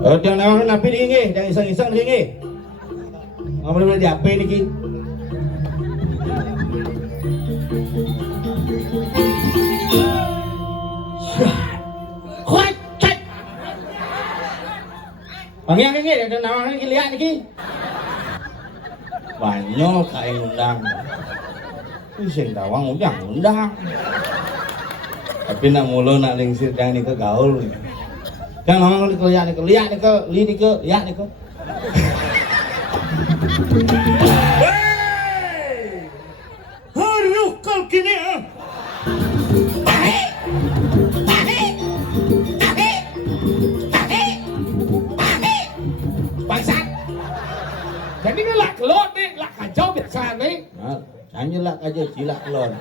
Jangan nawang napi niki, jangan iseng-iseng niki. Ngomong boleh di HP niki. Kocak. Pangyang niki, jangan nawang niki lihat niki. Banyak kayak undang. Sing tawang undang. Tapi nak mulu nak lingsir jangan ni ke gaul. Jangan orang lihat ni ke li ni ke lihat ni ke. Hey, haru kau kini ah. Tahe. Bangsat. Jadi ni lak kelot ni, lak kacau biasa ni. Hanya lak aja cilak kelon.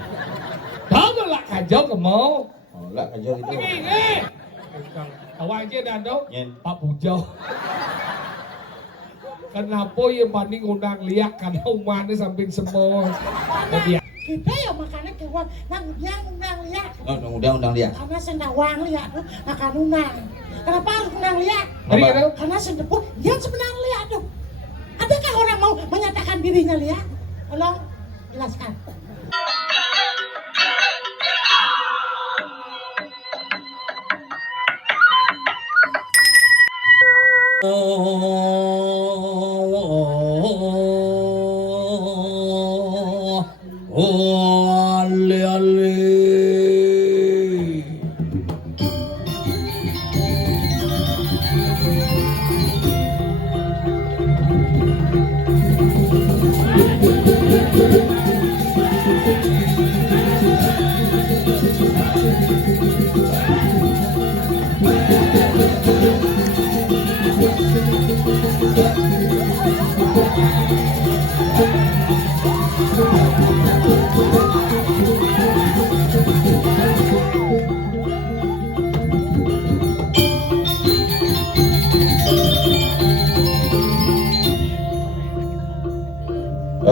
Tahu tu lak kacau ke mau? Oh, lak kacau itu. Ni. Awak je dah tahu. Pak Pujau. Kenapa yang banding undang liak karena umatnya samping semua. Kita ya makannya kewan, undang liak. Oh, undang liak. Karena sendawang liak tuh makan undang. Kenapa harus undang liak? Karena sendepuk, yang sebenarnya liak tuh. Adakah orang mau menyatakan dirinya liak? Tolong jelaskan.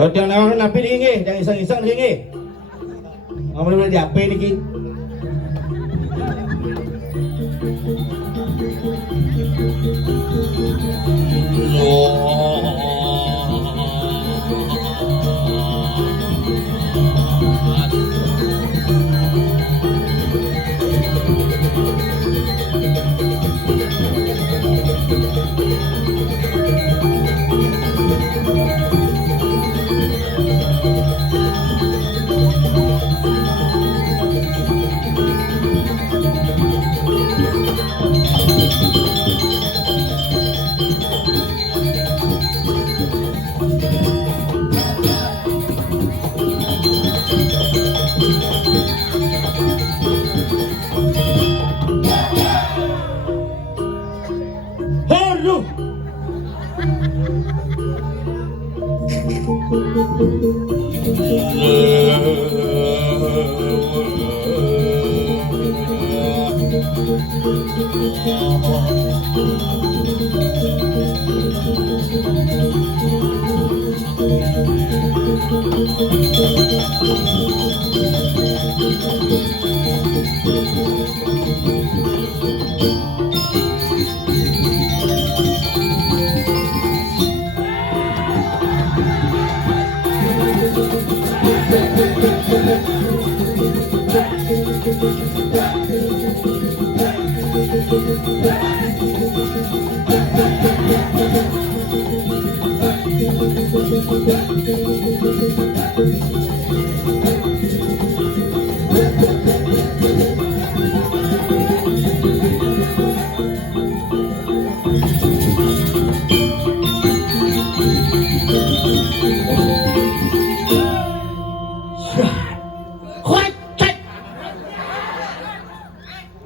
Jangan nawang napi niki, jangan iseng-iseng niki. Ngomong boleh di HP niki.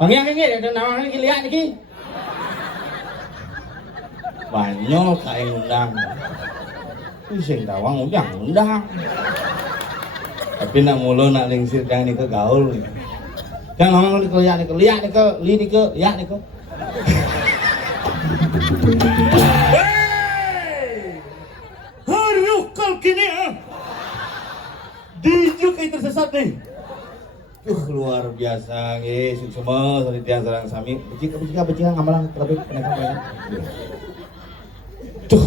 Pangyang niki, jangan nawang niki lihat niki. Banyak kayak undang. Sing tawang undang. Tapi nak mulu nak lingsir jangan ni ke gaul. Jangan orang lihat ni ke li ni ke lihat ni ke. Hey, haru kau kini ah. Dijuk itu tersesat ni. Luar biasa nggih, semua salitian sareng sami. Becik ngamalang tapi kenapa. Duh.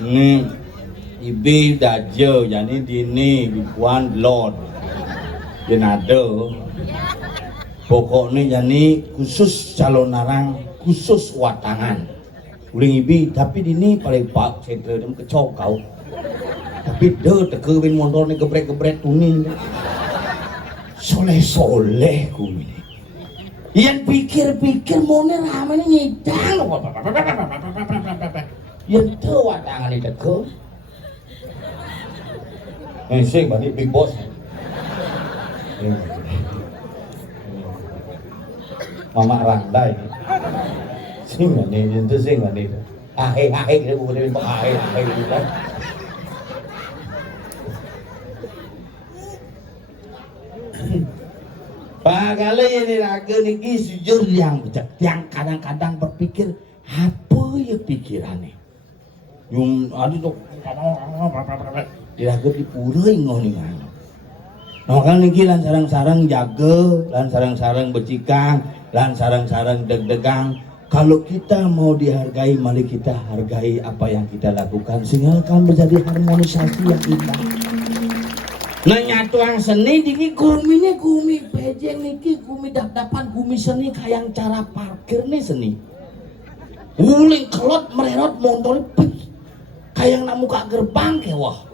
Ini ibi dajo jadi dini bibuan lord. Jenado. Pokoknya jadi khusus calon narang, khusus watangan. Uling ibi tapi dini paling pak sentre dem kecok kau. Tapi deh teke bin motor ni gebret tuning. Soleh kumi. Yang pikir mone ramai ni nyidang. Yang tu watangan ni teke. Sing bani big boss. Mama randai. Sing bani itu sing bani. Ahe dia bukan bang ahe gitu kan. Pak kali ini raga niki jujur yang kadang-kadang berpikir apa ya pikirannya. Ada tuh diraga dipurui ngoningan. Nah kan niki lan sarang-sarang jaga, lan sarang-sarang becikang, lan sarang-sarang deg-degang. Kalau kita mau dihargai, mari kita hargai apa yang kita lakukan sehingga akan menjadi harmonisasi yang indah. Nah nyatuan seni diki gumi pejeng niki gumi dap-dapan gumi seni kayak cara parkir nih seni. Uling kelot mererot motor kayak nak muka gerbang kewah.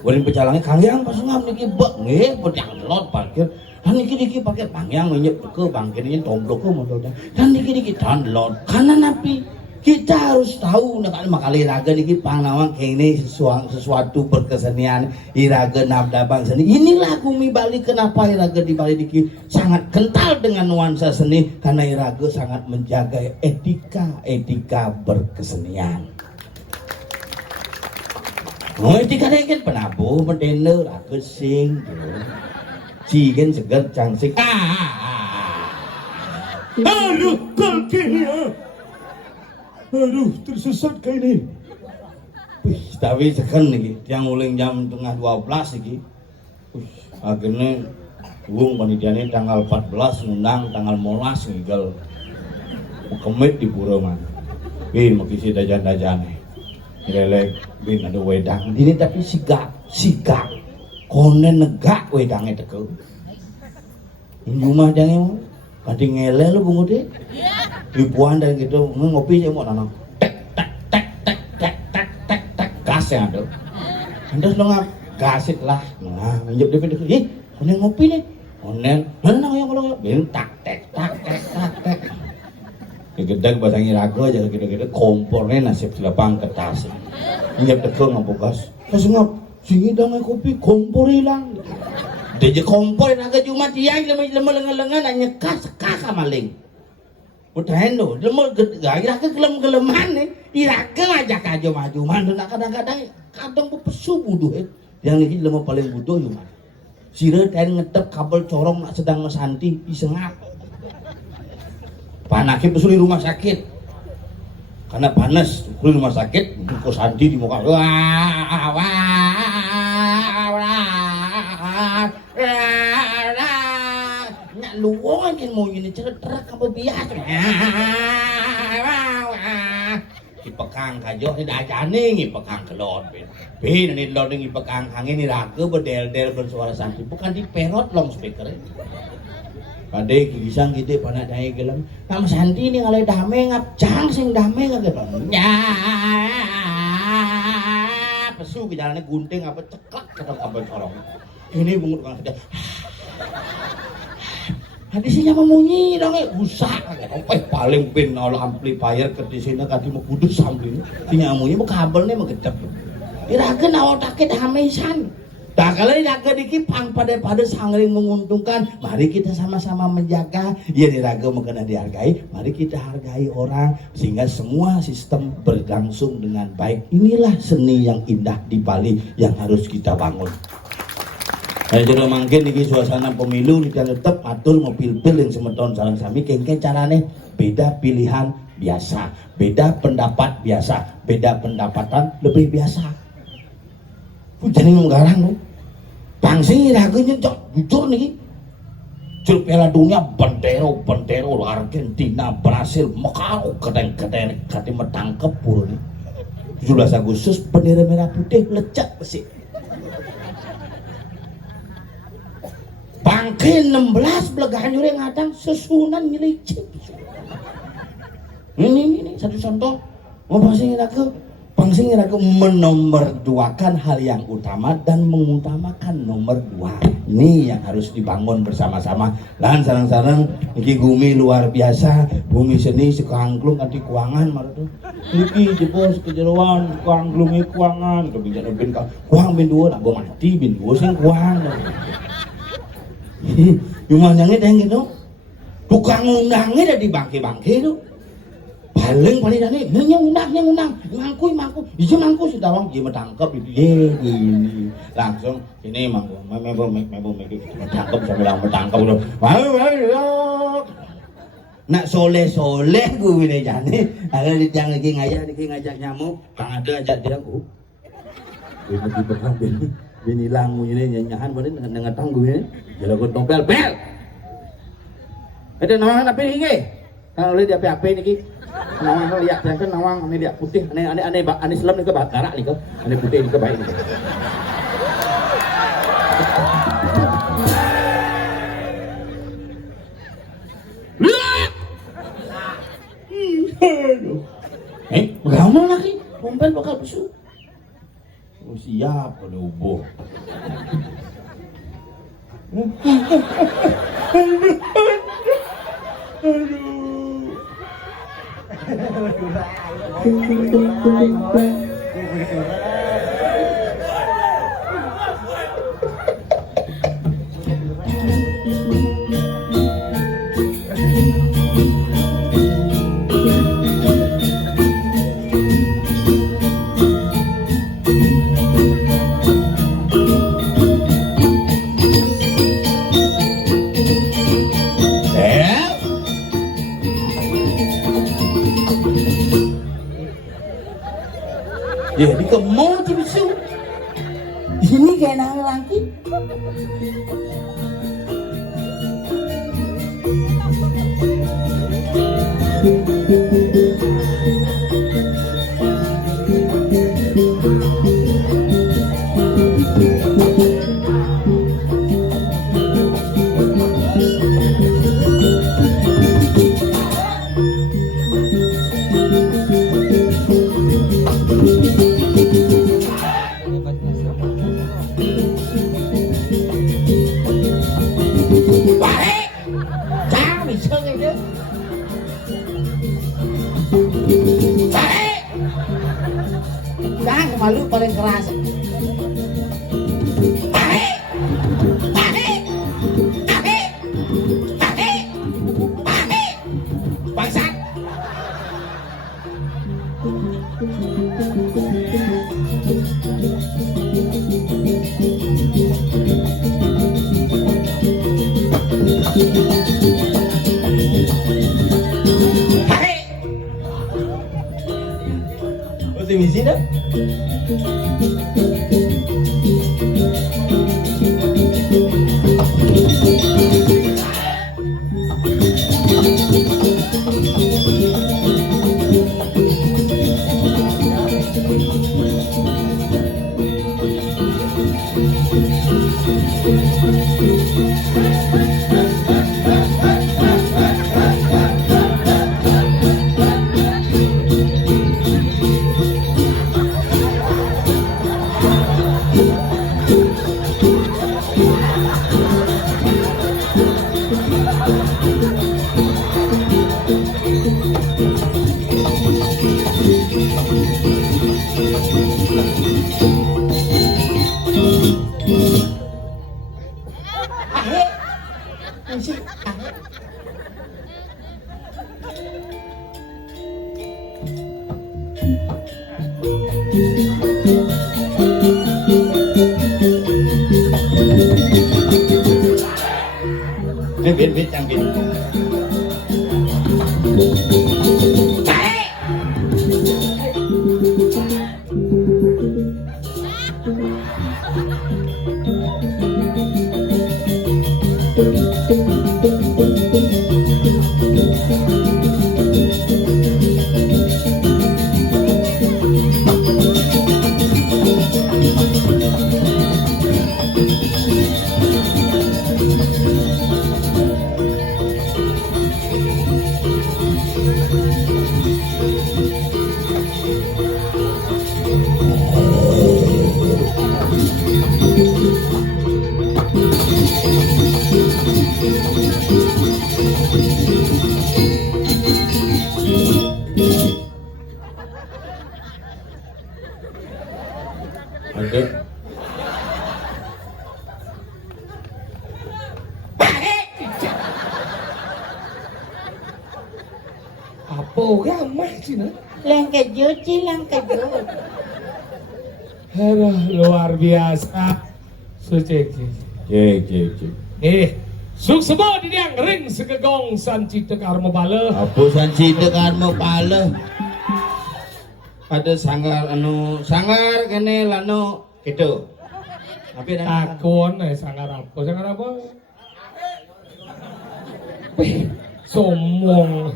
Uling pecalangnya kangyang pas ngam niki bek nggih pedang kelot parkir. Dan niki pakai pangyang nyep ke bangkir ini tomblok ke motornya. Dan niki download karena napi kita harus tahu nak makali raga niki pangnawang kene sesuatu berkesenian iraga nabdabang seni. Inilah Gumi Bali kenapa iraga di Bali niki sangat kental dengan nuansa seni karena iraga sangat menjaga etika berkesenian. Oh etika kan penabuh medene raga sing cigen seger cangsik. Aduh kaki aduh tersesat kayak ini. Wih, tapi sekan nih, yang uling jam tengah 12 nih. Wih, akhirnya wong panitiane tanggal 14 ngundang tanggal 15 ngigal. Kemit di pura man. Bin makisi dajan-dajan nih. Lelek bin ada wedang. Ini tapi sigap. Konen negak wedangnya teke. Rumah jangan kadi ngele lu bungut deh. Ribuan dan gitu ngopi aja mau nanam tek gas ya ada terus lo ngap gasit lah nah menjep dia konen ngopi nih konen mana yang kalau bilang tak gedeg bahasa Iraga aja gitu kompornya nasib selapang kertas menjep teke ngap gas terus ngap sini dong kopi kompor hilang dia kompor naga cuma dia lemah-lengan hanya kas maling. Udahan lo, iraga gelem-geleman nih, iraga ngajak aja maju-maju, kadang pesu buduh yang ini lemah paling buduh yuk man. Sira dan ngetep kabel corong nak sedang mesanti disengap. Panaknya pesu di rumah sakit, karena panas di rumah sakit, buku santi di muka. Luwong kan mau ini cerak apa biar ipekang kajo tidak ajane ngipekang kelot ben ini lor ngipekang angin ini raga berdel-del bersuara santi bukan di perot long speaker pada kisang gitu panak daya gelem nama santi ini ngalai damai ngapcang sing damai kagak ya pesu ke jalannya gunting apa ceklak kata kabel corong ini bungut kan saja hadisnya memunyi dong rusak sampai paling pin oleh amplifier ke di sini kadi mau kudus sambil ini amunyi mau kabelnya mau gedep iraga nawatake damesan tak kalau iraga dikipang pada sangring menguntungkan mari kita sama-sama menjaga ya iraga mengkena dihargai mari kita hargai orang sehingga semua sistem berlangsung dengan baik inilah seni yang indah di Bali yang harus kita bangun. Jadi mungkin ini suasana pemilu kita tetap atur mobil-pil yang semeton sarang sami kengke carane beda pilihan biasa, beda pendapat biasa, beda pendapatan lebih biasa. Jadi nggarang lu. Pangsing iragenya cok jujur nih. Jur Piala Dunia bendero Argentina, Brasil, Mekau kedeng kati metangkep pur nih. 17 Agustus bendera merah putih lecak sih. Bangke 16 belegahan jure ngadang sesunan nyelicik. Ini satu contoh. Pangsing iraku menomorduakan hal yang utama dan mengutamakan nomor 2. Ini yang harus dibangun bersama-sama. Lan sarang-sarang iki bumi luar biasa, bumi seni sekangklung kanthi kuangan maroto. Iki jebos kejeroan kuanglunge kuangan, kebijakan ben kuang ben duo nak go mati ben duo sing kuang. Yumanyange deng gitu. Tukang undangnya dari bangke-bangke itu. Paling dane nyang undang mangku ijo mangku sudah wong dia metangkep ini langsung ini mangku mebo metangkep sampai lang metangkep udah nak soleh gue ini jane ada di tiang lagi ngajak nyamuk kang ada ajak dia ku gue lagi bekam bini langu ini nyanyahan balik dengan tangguh ini jelagot nopel bel ada nawang apa ini kalau lihat apa ini nawang lihat jangan nawang ane lihat putih ane selam ni ke garak ni ke ane putih ni ke baik ni bagaimana lagi pompel bakal busuk siap pada ubuh jadi kemau di bisu ini kayak nang laki malu paling keras. Bangsat. Masih misi dah? Bin Oke. Apa ramah sih nah? Lang kejut sih, lang kejut. Aduh, luar biasa. Suci. Cek. Suksema di yang ring segegong sanci tekar mebale. Apa sanci tekan mau pala? Ada sangar kene lano gitu. Tapi ada Takon sangar apa? Wih, sombong.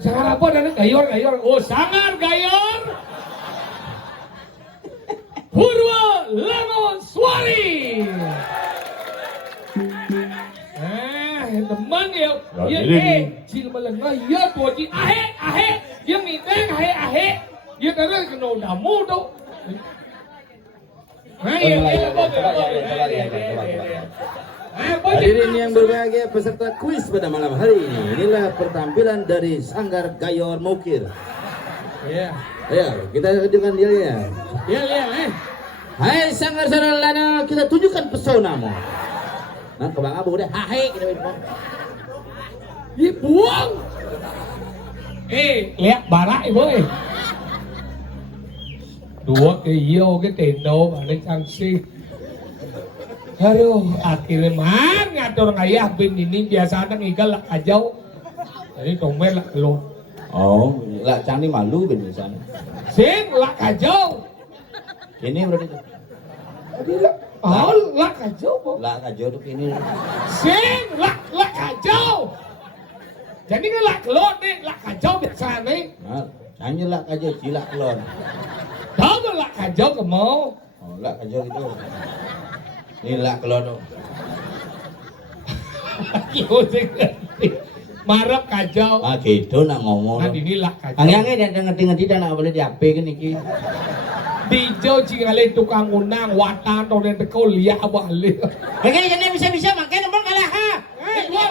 Sangar apa dan gayor. Oh, sangar gayor. Purwa Lango Swari. Teman ya, cil melengah ya tuh cil ahe, yang niteng ahe, ya karena kena damu tuh. Hadirin yang berbahagia, peserta kuis pada malam hari ini, inilah pertampilan dari Sanggar Gayor Mukir. Ya, Ayo, kita tunjukkan dia ya. Hai Sanggar Saralana, kita tunjukkan pesonamu. Nah, ke Bang Abu udah, hai kita bilang. buang. Lihat barak boy. Dua cái yêu cái tiền đâu mà nó trang si. Aduh, akhirnya ngatur ngayah bin ini biasanya ngigal lah kajau. Jadi tomet lah lo. Oh, lah cang ni malu ben sana. Sing lah kajau. Ini berarti tu. Jadi lah, lah kajau po. Lah kajo tu ini. Sing lah kajau. Jadi kan lah kelon nih, lah kajau biasa nih. Nah, hanya lah kajo cilak kelon. Tahu kan lah kajau ke mau? Oh, lah kajo itu. Ini lah kelon tu. Yo sing marap kajau. Ah, gitu nak ngomong. Nah ini lah kajau. Angin dia ngerti-ngerti dah nak boleh diape kan niki. Dijau cingale tukang unang watan orang teko liak balik. Oke, jadi bisa-bisa makan nombor kalah ha. Dua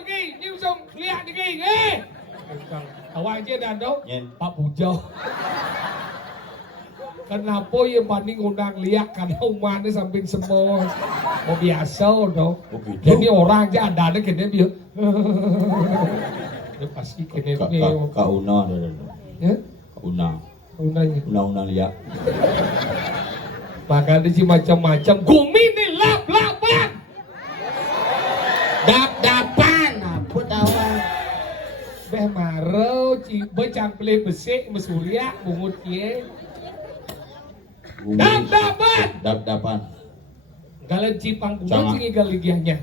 lagi. Ni usung liak lagi. Awak je dah tu. Pak Pujau. Kenapa yang banding undang liak karena umatnya samping semua. Oh biasa tu. Jadi orang je ada kena dia. Dia pasti kena dia. Kak Una dah. Ya? Kak Una. Unanya. Una liak. Maka dia macam-macam. Gumi ni lap-lapan. Dap-dapan, apa tahu? Beh marau, becang pelih besik, mesulia, bungut ye. Dap-dapan. Kalau cipang bungut sini galigianya.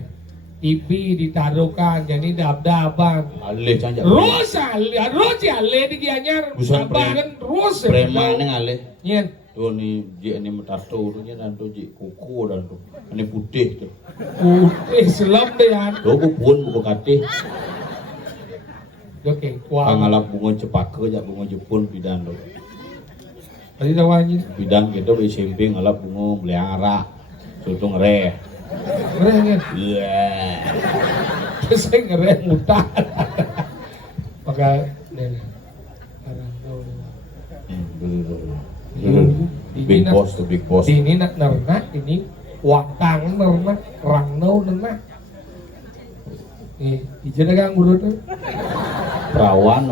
TV ditaruhkan, jadi dap-dapan. Alih saja. Rosa alih digianya. Busan kan rosa. Preman yang alih. Nyen. Tu ni dia ni metato tu ni dan tu je kuku dan tu. Ini putih tu. Putih selam deh ya. Tu pun buku katih. Oke, wah. Pangalap bunga cepaka je bunga Jepun bidan tu. Tadi tawannya. Bidan kita di SMP ngalap bunga beliara. Tutung reh. Keren kan? Iya. Terus saya ngeren mutar. Maka nih. Big boss tu big boss. Ini nak nernak ini watang nernak rangno nernak. Ijana kang guru tu. Perawan.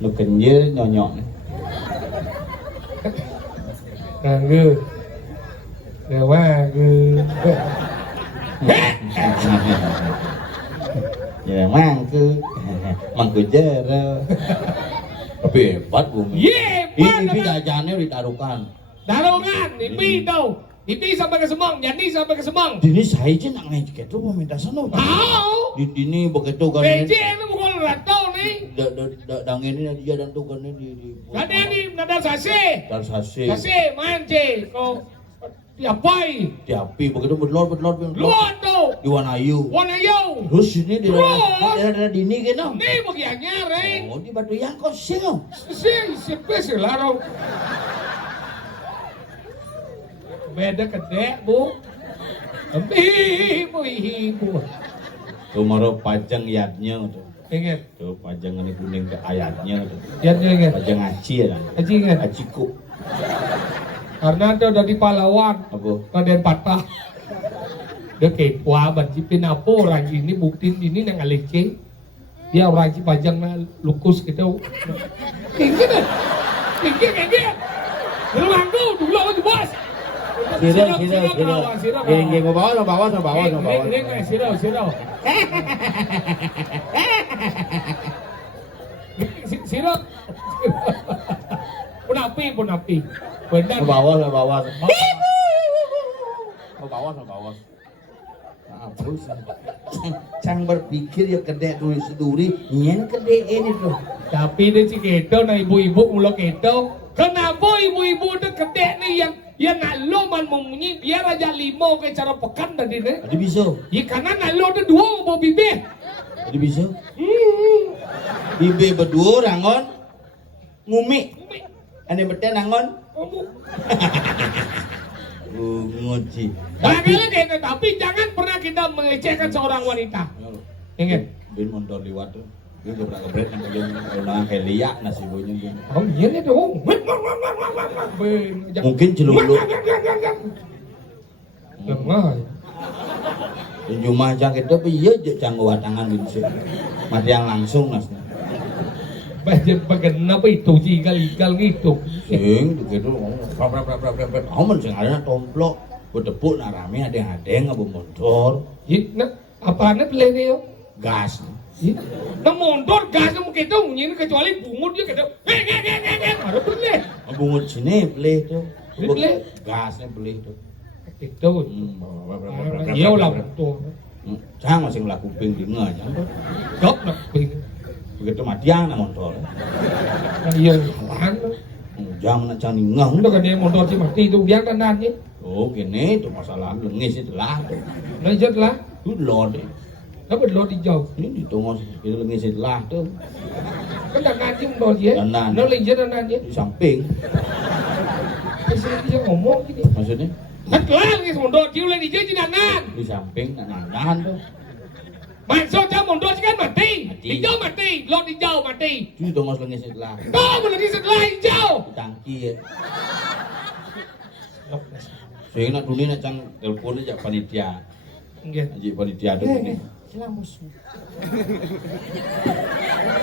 Nu kenjil nyonyok. Ngangge. Dewa Ya mangku jero. Tapi hebat bumi. Ini jajannya ditaruhkan. Darungan, ini tau. Ini sampai ke Semang, jadi sampai ke Semang. Dini saya je nak ngaji gitu meminta sana. Tahu? Di dini begitu kan. Beje ini bukan ratau nih. Dang ini dia dan tu kan di. Ada ni nada sase. Dar sase. Sase manje kau diapai? Diapi begitu bedlor. Luar tu. Di Wanayu. Wanayu. Terus ini di daerah dini gitu. Ni bagiannya reng. Oh di Batu Yang kau sing. Sing sepes larang. Beda gede, Bu. Ibu. Tuh maro pajang yatnya tuh. Ingat. Tuh pajang ini kuning ke ayatnya tuh. Yatnya ingat. Pajang aci ya. Aji ingat. Aciku. Karena dia udah di pahlawan. Apa? Raden Patah. Dia kepoa banci pinapo orang ini buktiin ini nang aleke. Dia orang ci pajang na lukus gitu. Kengke. Lu manggu dulu aja bos. Sirau. Geng bawa. Sirau. Sirau. Pun api. Benar. Bawa. Cang berpikir ya kedek duri seduri, nyen kedek ini tuh. Tapi dia si keto na ibu-ibu mula keto. Kenapa ibu-ibu udah kedek nih yang nalo man memunyi biar aja limo ke cara pekan tadi nih. Ada bisa. Ya karena nalo ada dua mau bibe. Ada bisa. Bibe berdua rangon ngumi. Ane beten rangon. Kamu. Ngoci. Bagaimana kita tapi jangan pernah kita mengecehkan seorang wanita. Ingat. Bin motor liwat tuh. Dia gebrak-gebrak kan kalau kayak liak nasi bonya dia. Oh iya nih dong. Mungkin celulu. Dengar. Cuma aja kita iya janggo tangan gitu. Mati yang langsung nas. Budget kenapa itu legal gitu. Sing begitu. Amun sing arena tomplok, bedepuk nak rame ada ngabung motor. Nah, apaan beli nih yo? Gas. Nah motor gas mungkin itu ini kecuali bungut dia gitu. Ada beli. Bungut sini beli tuh. Beli. Gasnya beli tuh. Itu. Iya lah betul. Jangan masih melaku kuping di ngah jangan. Gak nak kuping. Begitu matian na motor. Iya kan. Jangan nak cani ngah. Udah kan dia motor si mati itu dia kan nanya. Oh gini itu masalah lengis itu lah. Lanjut lah. Itu lord. Dapat lo dijauh. Ini ditunggu itu lengis itu lah tuh. Kan dah nanti motor dia. Lo lanjut dan nanya. Di samping. Kesini dia ngomong gini. Maksudnya? Kelar ni motor dia lagi jadi nangan. Di samping nangan tuh. Maksudnya mundur kan mati. Hijau mati, lo hijau mati. Itu dong mas lengis setelah. Kau lagi setelah hijau. Tangki ya. Saya nak dunia nak cang telepon aja panitia. Aji panitia ada ni. Selamus.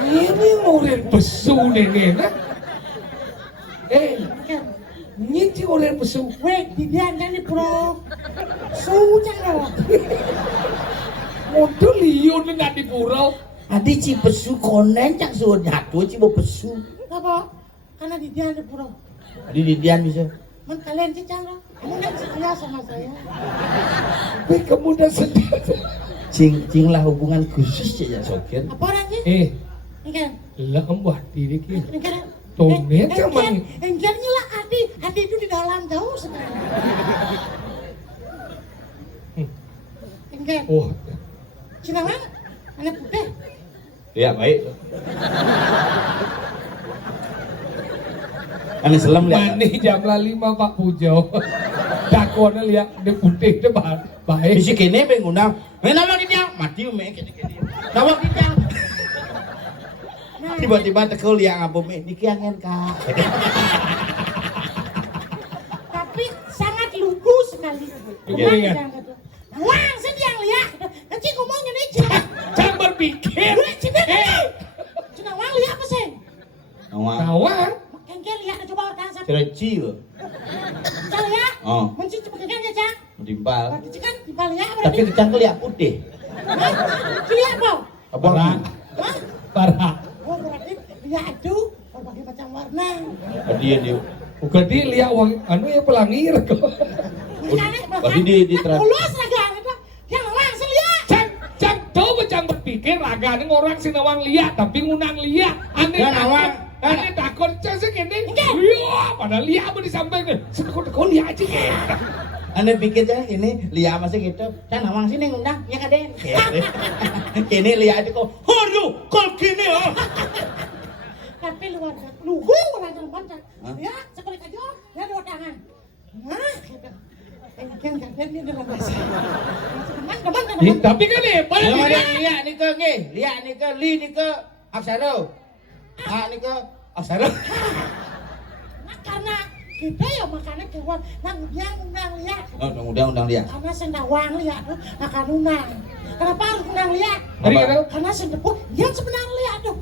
Ini orang pesu ni nak. Ini si orang pesu. Weh, di dia ni bro. Sudah. Motor liur ni nak di purau. Adi ci pesu konen cak suruh jatuh ci mau pesu. Apa? Karena di dia ada pura. Adi di dian bisa. Man kalian ci cara. Kamu nak setia sama saya. Kamu dah sedih. Cing lah hubungan khusus ya Sokian. Apa orangnya? Enggak. Lah buat diri kita. Enggak. Tomen sama. Enggaknya lah Adi itu di dalam jauh sekali. Enggak. Oh. Cina mana? Anak putih. Ya baik. Ani selam lihat. Mani jam 5 Pak Pujo. Dakonnya lihat dia putih dia baik. Bisi kene pe ngundang. Nama dia mati me kene. Nama dia. Tiba-tiba tekul liang apa me niki angen Kak. Tapi sangat lugu sekali. Wah, sedang lihat. Nanti ngomongnya nih Jangan berpikir. Cina wang lihat apa sih? Kawan. Engkel lihat coba orang sampai. Cereci yo. Cang ya? Oh. Mencit cepetkan ya, Cang. Timbal. Berarti kan timbal ya Tapi berarti. dicangkel lihat putih. Lihat apa? Apa? Hah? Parah. Oh, berarti lihat itu berbagai macam warna. Dia. Bukan dia lihat uang anu ya pelangir kok. Berarti di Ulus raga itu. Yang orang sih lihat. Cang tahu macam berpikir raga ini orang sih nawang lihat tapi ngunang lihat. Aneh takut cang segini. Iya, padahal lihat apa disampaikan. Sekut lihat aja. Anda pikir jangan ini lihat masih gitu. Kan awang sini ngundang ya kaden. Ini lihat itu kok. Aduh, kok gini oh. Tapi luar lugu orang yang baca. Ya, sekali aja ya dua tangan. Nah, gitu. Kan kadang dia dalam bahasa. Tapi kan hebat Nama dia. dia lihat ni ke nggih, lihat ni ke li ni ke aksara. Ni ke aksara. Nah, karena kita ya makannya keluar nang undang lihat. Oh, undang lihat. Karena sendawang lihat tuh makan undang. Kenapa harus undang lihat? Tadi kan Karena sendepuk yang sebenarnya lihat tuh.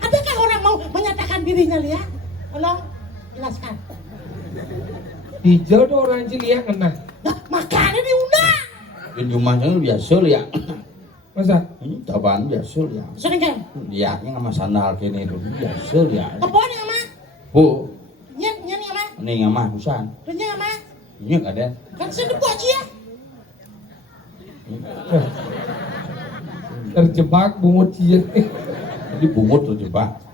Adakah orang mau menyatakan dirinya lihat? Tolong jelaskan. hijau tuh orang cilik kena. Nah, makanya diundang. Di rumahnya biasa lihat. Masa? Ini tabaan biasa lihat. Sering kan? Lihatnya sama sandal kene itu biasa lihat. Apa yang mah? Bu, Nyen yang mah? ini ngamah busan. Dunya mah? Ini ada. Kan sendepuk aja ya. Terjebak bungut cia. Jadi bungut terjebak.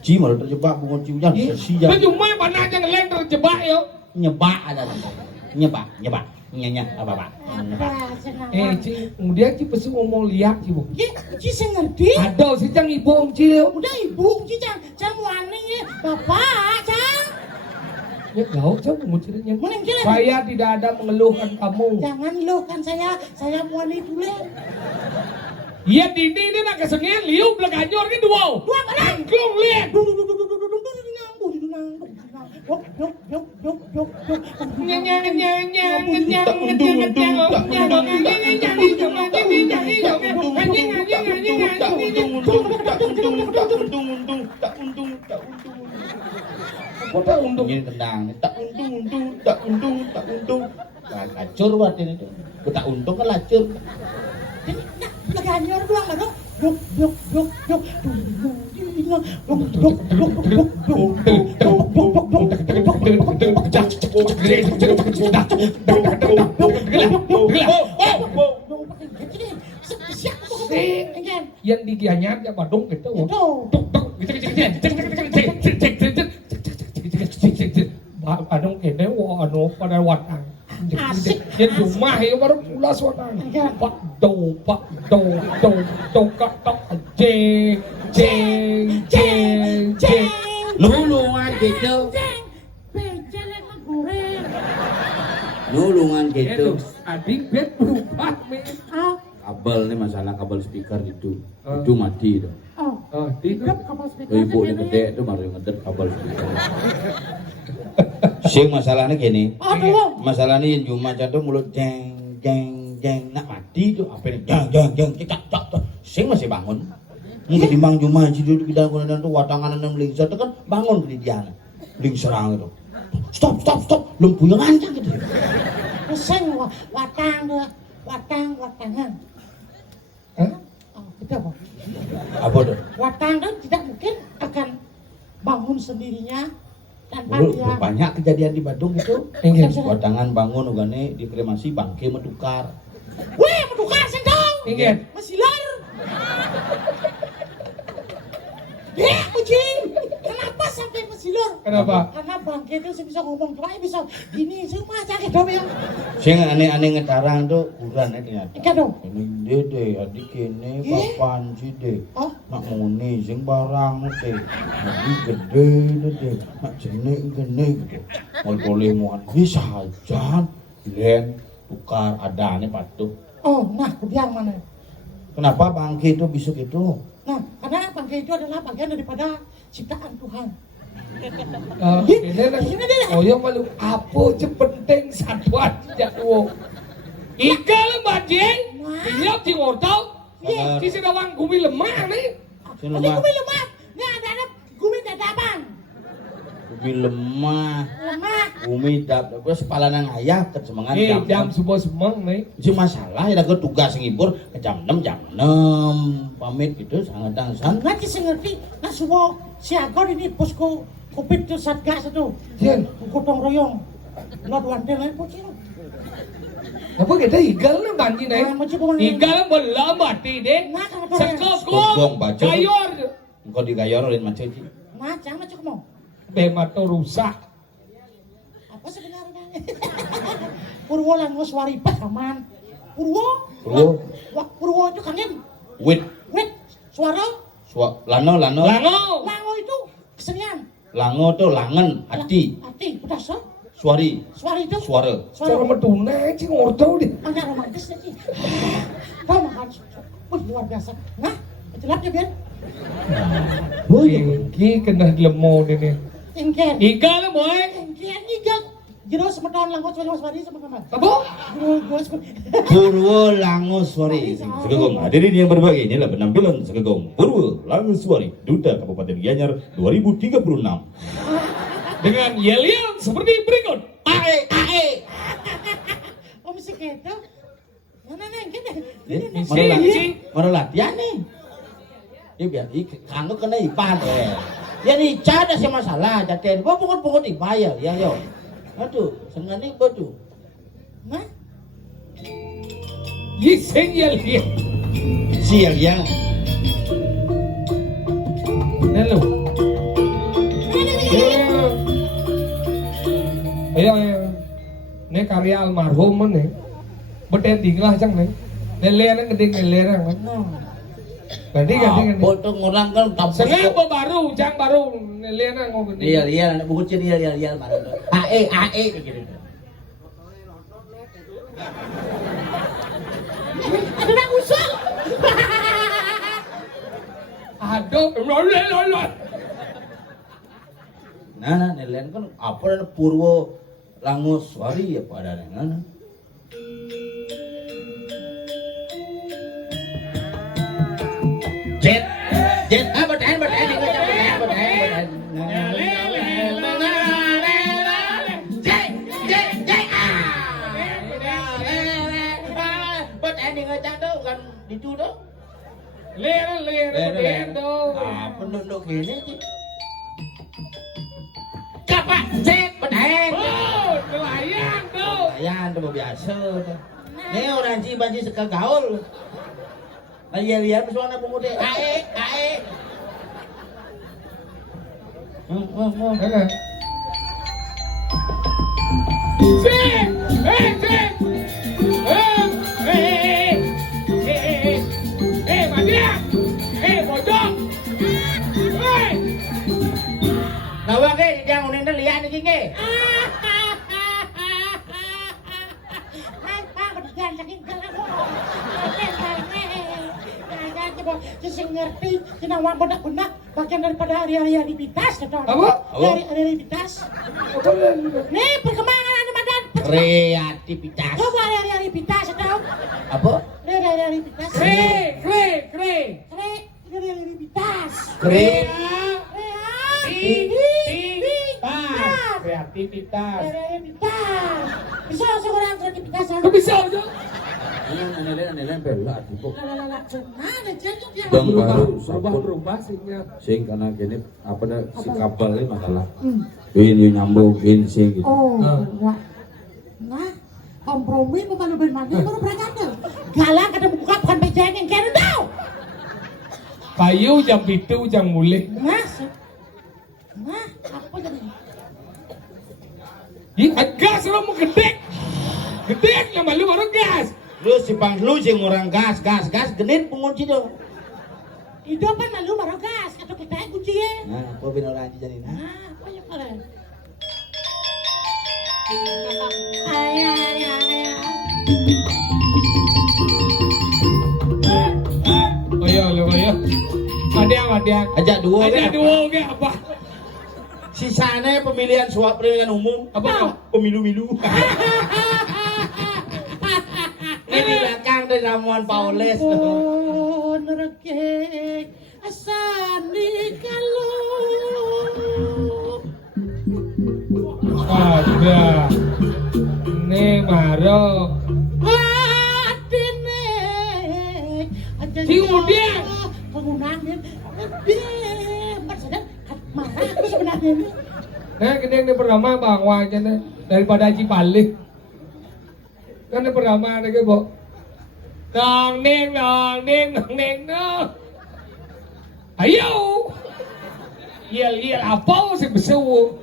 Ci malah terjebak bungut ci hujan sia. Itu cuma mana aja ngeleng terjebak yo. Nyebak ada. Nyebak. Nyanya apa. Apa senang? Ci, kemudian Ci pasti ngomong lihat Ci bu. Ye, Ci sing ngerti. Ada sih cang ibu om Ci yo. Udah ibu, Ci cang wani ya. Bapak, cang. Ya gaul cang bungut ciliknya. Mending cilik. Saya tidak ada mengeluhkan kamu. Jangan lo kan saya wani dulu. Iya ini nak kesenian liu belakanyor kan dua. Dua mana? Angklung lihat. Kota undung ini tendang. Tak untung. Lacur buat ini tuh. Tak untung kan lacur. Leganyor doang mana? yang digianyar ya badung gitu. Badung kene wa anu pada watang. Yang rumah ya baru pulas watang. Pak do katok jeng. Nulungan gitu. Jalan menggoreng. Nulungan gitu. Adik bet berubah nih. Kabel nih masalah kabel speaker itu. Itu mati itu. Oh, tidak. Ibu ini gede itu baru ngeder kabel speaker. Sing masalahnya gini. Masalahnya yang cuma jatuh mulut jeng nak mati itu apa ini jeng cak. Sing masih bangun. Mungkin timbang cuma tidur di dalam konan itu watangan enam lingser itu kan bangun di dia. Lingserang itu. Stop. Lembu yang ancang gitu. Sing watangan. Hah? Oh, betul apa? Apa tuh? Watangan tidak mungkin akan bangun sendirinya tanpa Dulu dia. banyak kejadian di Bandung itu. Ingat. Watangan bangun ugane dikremasi bangke medukar. Weh, medukar sing dong. Ingat. Masih lor. Uji. Kenapa sampai masih lor? Kenapa? Karena bangke itu sih bisa ngomong kira bisa gini semua aja gitu ya. Sing aneh-aneh ngetarang tuh ukuran ternyata. Ikan dong. Ini dede adik ini kapan sih deh? Oh, Nak muni sing barang teh. Jadi gede dede. Nak jenik gede gitu. Mau boleh muat bisa aja. Len tukar ada nih patuh. oh, nah kebiang mana? Kenapa bangke itu bisuk itu? Nah, karena bangke itu adalah bagian daripada ciptaan Tuhan. Oh ya malu apa penting satuan tidak tuh. Ikan bajing, dia di wortel, di sini orang gumi lemah nih. Sing Ini lemah. gumi lemah. Ini ada gumi dadaban. Gumi lemah. Lemah. Gumi dap terus kepala nang ayah ke semangat Jam subuh semang nih. Si masalah ya ke tugas ngibur ke jam 6 pamit gitu sangat tangsan. Nanti saya ngerti, nah semua siaga ini posko Covid itu satgas itu. Jen, Gotong royong. Lot wantel lain pocil. apa kita igal nih banji nih? Igal belum mati deh. Nah, kenapa? Gogong Sekos, baju. kayor. Engkau digayor oleh macam itu. Nah, jangan macam mau. Bemato rusak. Apa sebenarnya? Purwo langos waripah aman. Purwo. Wah, Purwo itu kangen. Wit, Suara. lano. Lango. Lango itu kesenian. Lango tuh langen, hati. Hati, pedas. Suari. Suara itu. Suara. Cara meduna aja ngordo deh. Banyak romantisnya sih. Kau makan. Wih, luar biasa. Nah, celapnya biar. Iki kena lemon ini. Ingken. Iga lah boy. Ingken, ingken. Jero semeton langkot suara sama kamu. Apa? Purwo Langoswari. Sekegong, hadirin yang berbahagia, inilah penampilan Sekegong Purwo Langoswari, Duta Kabupaten Gianyar 2036. Dengan yel-yel seperti berikut. Ae, ae. Oh, mesti gitu. Mana ingken deh. Mana latihan nih? Ya biar kanggo kena ipan ya nih cada sih masalah jaten. Gua pukul-pukul dibayar ya yo. Aduh, sengaja baju. Nah, Yiseng yel-yel. Sial ya. Nelo. Ayo ayo. Ini karya almarhum nih. Beten tinggal cang nih. Nelen gede nelen kan. Ganti. Potong orang kan Sengaja baru, cang baru nelen ngomong gede. Iya, anak buku ciri iya baru. Ae kayak gitu. ada nak usul. Aduh, lolol. Nah, nelayan kan apa ada Purwo Langoswari ya pada nah. Jet, bertahan Bertahan kan itu tuh. Leren tuh. Penduduk ini sih. Kapak, jet, bertahan. Oh, nelayan tuh. Ayan, itu biasa tuh. Nih orang banci suka gaul. Lihat persoalan pemuda. Ae. Bojong. Nawa ke yang unen lihat iki nge. Berjalan saking jalan. Jadi ngerti, jenawang benak-benak bagian daripada hari-hari aktivitas, betul. Apa? Hari-hari aktivitas. Nih perkembangan anak badan. Kreativitas. Coba hari-hari aktivitas, betul. Apa? Hari-hari aktivitas. Kre. Hari-hari aktivitas. Kreativitas. Kreativitas. Bisa langsung orang kreativitas. Kok bisa aja? Nelayan pelak tipo. Ada jadi dia. Bang baru Berubah sehingga sing karena gini apa dah si kapal ini masalah. Win nyambung sing gitu. Oh, nah, kompromi pemalu mandi baru berangkat. Galang kada buka bukan pejang yang keren tau. kayu jam itu jam mulai. Nah, apa jadi? Gas lo mau gede yang malu baru gas. Lu si bang lu sing orang gas genit pengunci dong. Hidup kan malu baru gas, atau kita yang kunci ya. Nah, gua bin orang jadi nah. Nah, apa yang keren? Ayah. Oh iya. Ada. Ajak dua Ada kan? dua ke apa? Sisanya pemilihan umum. Apa? Pemilu. Ini belakang dari ramuan Paules. Oh, nerekek asani kalau. Ada. Nih maro. Atine. Si Udian. Penggunaan maksudnya marah aku sebenarnya. Nah, gede ini pertama Bang aja nih daripada Haji Palih. Kan ini pertama ada ke bo. Dong ning. Ayo. Yel apa sih besewu?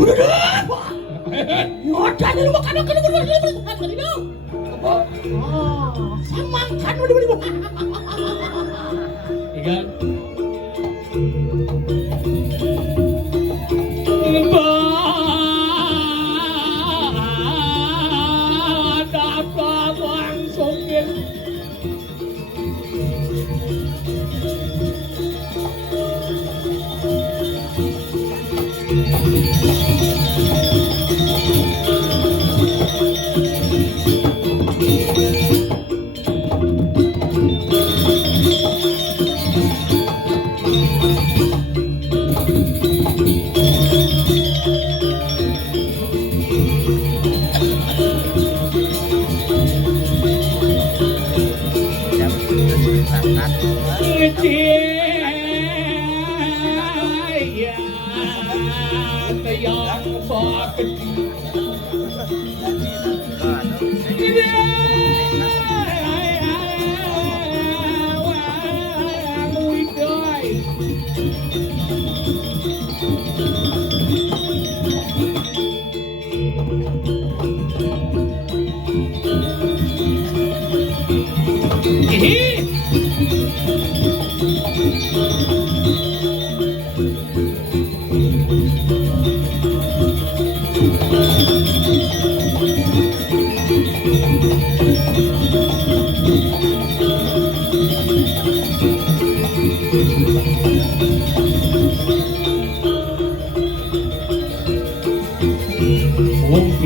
Udah. Yaudah, ini lu makan. Oh, sang makan udah. Ikan. Dapat langsungin.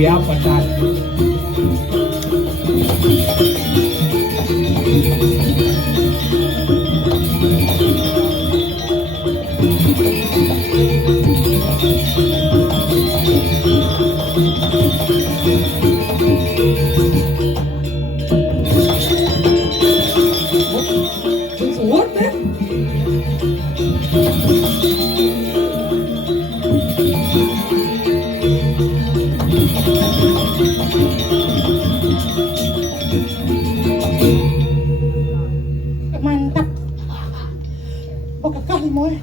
Siapa tadi? What man? Mantap. Bokak kali moy.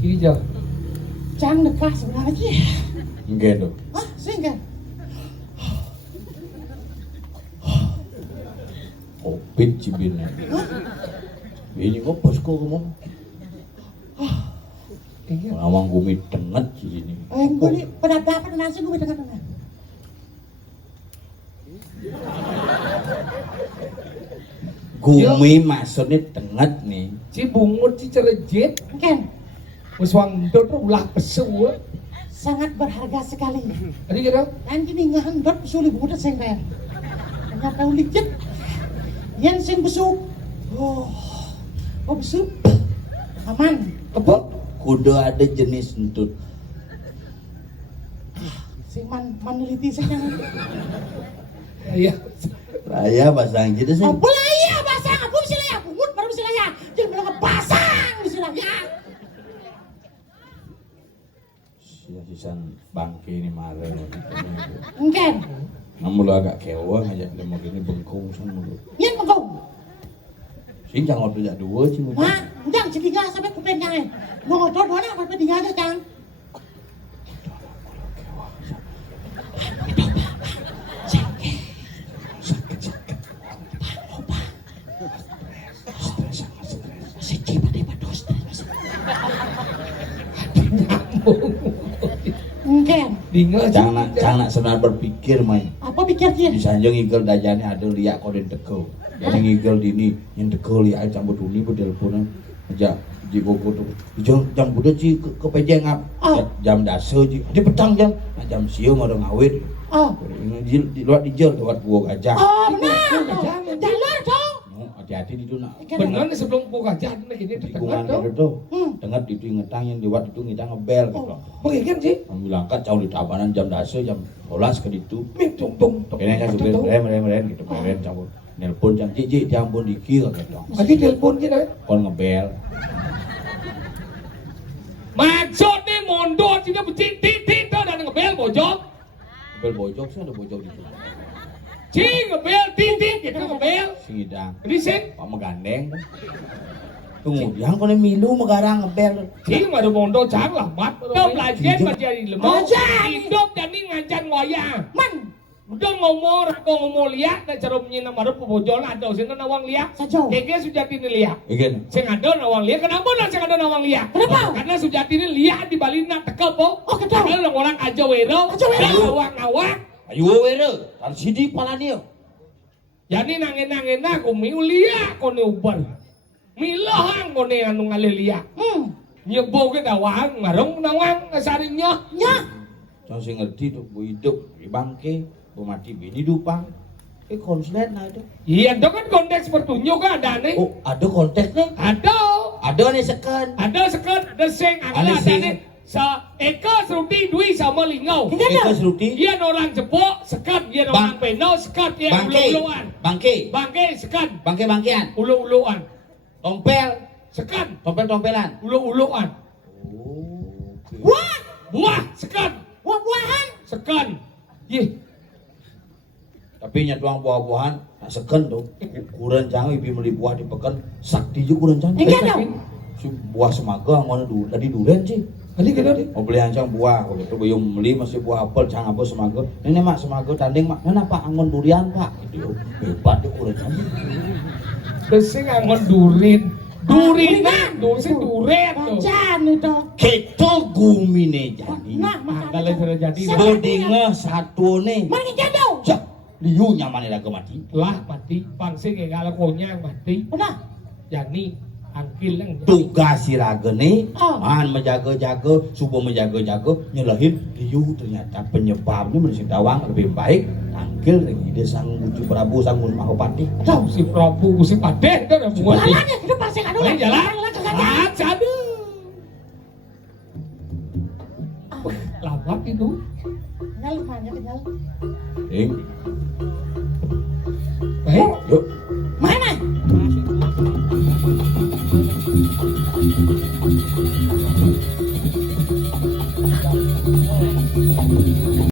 Ini jauh. Jangan dekat sebentar lagi. Enggak dong. Hah, sehingga. Opit cibinnya. Ini kok pas kok kamu? Lawang gumi tenget sini. Gue nih pada dapat nasi gue tengah-tengah. Gumi maksudnya tenget nih. Cibungut cicerejit. Ken, Wis wangdot ulah pesu. sangat berharga sekali. Ada kira? Nanti nih ngahandot sulit buat sengkar. Hanya tahu licet. Yang sing besuk. Oh besuk. Aman. Apa? Kudu ada jenis entut. Sing maneliti sing yang. Iya. Raya pasang gitu sih. Apa lah iya basang, aku bisa lah ya, pungut baru bisa lah ya. Jangan bilang basang bisa lah ya. Sisan bangke ini marah. Mungkin. Namun lu agak kewa ngajak dia mau gini bengkung sama lu. Yang bengkong. Sing jangan ngomong dua sih. Hah? Udah jadi nggak sampai kupengnya. Mau ngobrol mana sampai tinggal aja Kang. Mungkin. Dinga Jangan senar berpikir main. Apa pikir dia? Bisa aja ngigel dajane ada liak kode teko. Jadi ngigel dini yang teko liak campur duni berteleponan aja di Bogor tuh. Jam budak sih ke pejeng ngap. Jam dasar sih. Di petang jam. Jam siang ada ngawit. Di luar dijel lewat gua gajah. Benar. Jalur dong. Hati-hati di sana. benar nih sebelum buka gajah nih gini di tengah Tikungan dong. itu dengar itu ngetang yang lewat itu kita ngebel gitu. Bagaimana sih? Ambil angkat jauh di tabanan jam dasar jam 12 ke itu. Tung tung. Ini kan supir meren gitu meren campur. Nelpon jam cici diampun dikil gitu. Lagi telepon kita. Kon ngebel. Maksud nih mondor sih dia titik dan ngebel bojok. Ngebel bojok sih ada bojok di situ. Cing ngebel titik gitu ngebel. Sing idang. Rising. Pak megandeng. Kemudian kon milu megarang ngebel. Cing ada mondor jangan lah mat. Kau belajar di lemah. Hidup dan ini ngajar wayang. Man. Udah ngomong aku ngomong liak dan cara menyina marep pebojol ada sing nawang liak. Sajo. Keke Sujati ini liak. Igen. Sing ada nawang liak. Kenapa nak sing ada nawang liak? Kenapa? Karena Sujati ini liak di Bali nak tekep po. Oh, ketau. Karena orang aja wero. Aja wero. Nawang. Ayo were, kan sidi pala dia. Jadi nangin aku miu liak kone ubar. Milohang kone anu ngale liak. Nyebo ke dawang marong nawang kasarinya. Nya. Jangan sing ngerti tuh, bu hidup di bangke, bu mati bini dupang. Konslet nah itu. Iya, itu kan konteks pertunjuk kan ada nih. Oh, ada konteksnya? Ada. Ada nih seken. Ada seket, ada seng, Ada ada sing. nih. Sa Eka, Serudi, Dwi sama Lingau. Eka Seruti. Iya orang Jepok, sekat. Iya orang Peno, sekat. Iya Bangke. ulu-uluan. Bangke. Bangke, sekat. Bangke-bangkean. Ulu-uluan. Tompel. Sekat. Tompel-tompelan. Ulu-uluan. Oh. Wah, Buah, sekat. buah-buahan. Sekat. Ih, Tapi nyatuang buah-buahan, tak seken tuh. Kurang jangan ibu beli buah di pekan, sakti juga kurang jangan. Iya dong. Si buah semaga, mana dulu tadi durian sih. kali kena deh. Mau beli ancang buah, begitu belum beli masih buah apel, jangan apa semaga. Ini mak semaga tanding mak, mana pak angon durian pak? Gitu, hebat tuh kurang jangan. Terus angon durin. Durinan, durin duren tuh. Bacan itu. Keto gumine jadi. Nah, Kalau sudah jadi, Bodinga satu nih. Mana jadau? Cak, liu nyaman lagi mati. lah mati. Pangsi kayak kalau konyang mati. Udah. Jadi angkil yang Tugas si raga nih, Oh. man menjaga-jaga, subuh menjaga-jaga, nyelahin liu ternyata penyebabnya menurut Dawang lebih baik. Angkil ide sang Gusti Prabu sang Mahapati. tahu si Prabu si Padeh itu udah buat. Jalannya hidup pasang aduh. Jalan jalan. Jalan. Aduh. Lawak itu. Tinggal banyak tinggal. Ing,